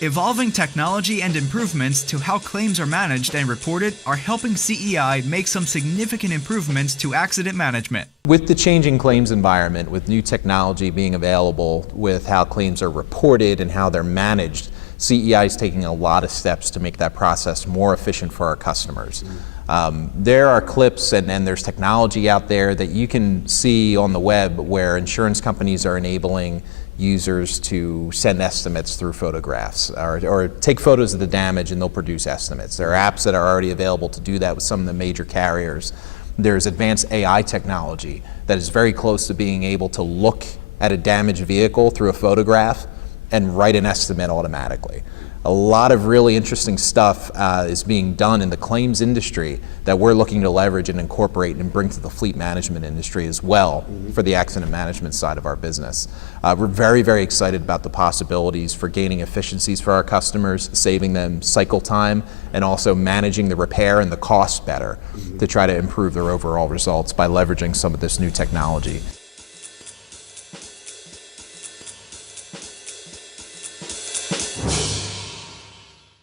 Evolving technology and improvements to how claims are managed and reported are helping CEI make some significant improvements to accident management. With the changing claims environment, with new technology being available, with how claims are reported and how they're managed, CEI is taking a lot of steps to make that process more efficient for our customers. There are clips and there's technology out there that you can see on the web where insurance companies are enabling users to send estimates through photographs or take photos of the damage and they'll produce estimates. There are apps that are already available to do that with some of the major carriers. There's advanced AI technology that is very close to being able to look at a damaged vehicle through a photograph and write an estimate automatically. A lot of really interesting stuff is being done in the claims industry that we're looking to leverage and incorporate and bring to the fleet management industry as well for the accident management side of our business. We're very, very excited about the possibilities for gaining efficiencies for our customers, saving them cycle time, and also managing the repair and the cost better to try to improve their overall results by leveraging some of this new technology.